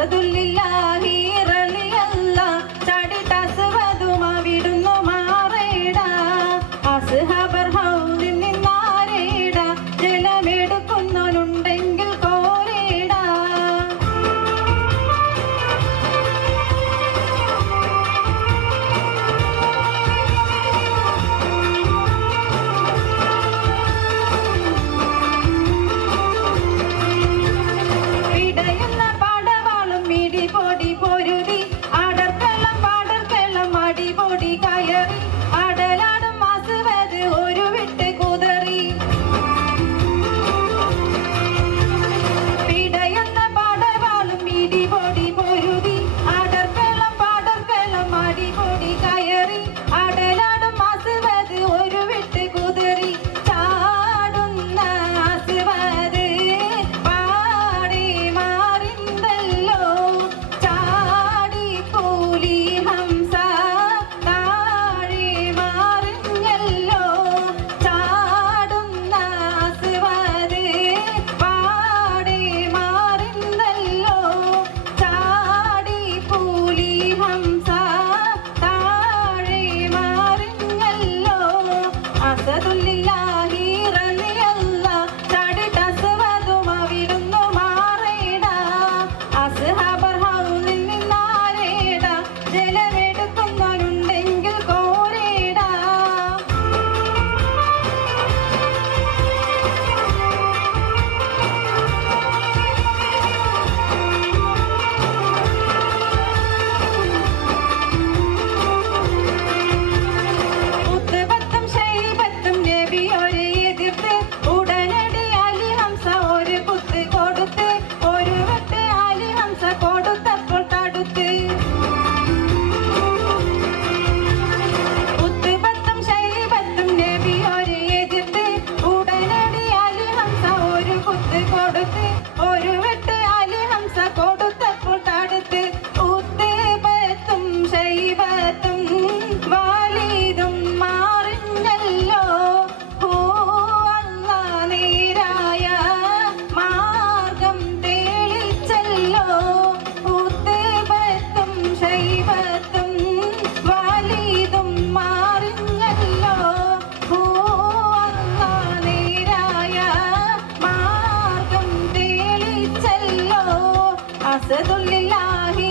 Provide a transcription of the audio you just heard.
അസദുല്ലാഹി റളിയല്ല ചടിട്ടസ്വദുമ വിടുന്നു മാറേട അസ്ഹബർ ഹൗദിൽ നിന്നാരേട ജലമെടുക്കുന്നവനുണ്ടെങ്കിൽ കോരേട പൊടി പൊരുതി അടർക്കെള്ളം പാടർക്കെള്ളം അടിപൊടി കയറി അടലാടും മാസുവത് ഒരു വിട്ട് കുതറി പിടയുന്ന പാടവാളും ഇടിപൊടി പൊരുതി അടർക്കെള്ളം പാടർക്കെള്ളം അടിപൊടി കയറി അടലാടും മാസുവത് ഒരു വിട്ട് കുതറി ചാടുന്ന ആസുവത് പാടി മാറിന്തല്ലോ അസദുല്ലാഹി റളിയല്ല ചടിട്ടസ്വദുമ വിടുന്നു മാറേട അസ്ഹബർ ഹൗദിൽ നിന്നാരേട ജലമെടുക്കുന്നവനുണ്ടെങ്കിൽ കോരേട ഒരു വെട്ട് അലി ഹംസ കൊടുത്തപ്പോൾ തടുത്ത് ഉത്തേബത്തും ശൈബത്തും വാലിദും മാറിഞ്ഞല്ലോ പൂവന്ന നേരായ മാർഗം തെളിച്ചല്ലോ ഉത്തേബത്തും ശൈബത്തും വാലിദും മാറിഞ്ഞല്ലോ പൂവന്ന നേരായ അസദുല്ലാഹി